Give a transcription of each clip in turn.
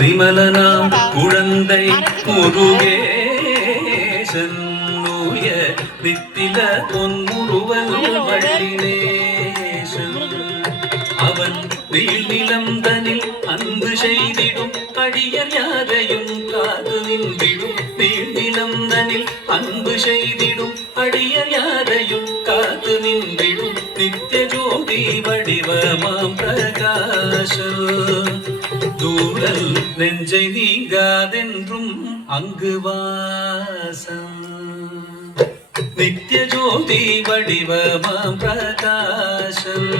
விமலனாம் குழந்தை முருகேசன் நூய நித்தில பொன்முருவல் வள்ளினேசன் அவன் வீழ்நிலம் தனில் அன்பு செய்திடும் அடியர் யாரையும் காது நின்றிடும் வீழ்நிலம் தனில் அன்பு செய்திடும் அடியர் யாரையும் காது நின்றிடும் நித்திய ஜோதி வடிவமாம் பிரகாச தூரல் நெஞ்சை நீங்காதென்றும் அங்கு வாசம் நித்திய ஜோதி வடிவமாம் பிரகாசம்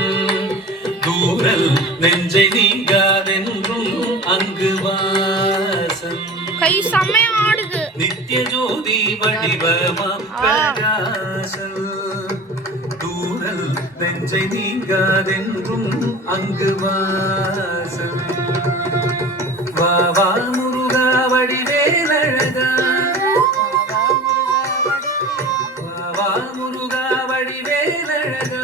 தூரல் நெஞ்சை நீங்காதென்றும் அங்கு வாசம் கை செம்மையா ஆடுது நித்திய ஜோதி வடிவமாம் பிரகாசம் தூரல் நெஞ்சை நீங்காதென்றும் அங்கு வாசம் வா வா முருகா வடிவேலழகா வா வா முருகா வடிவேலழகா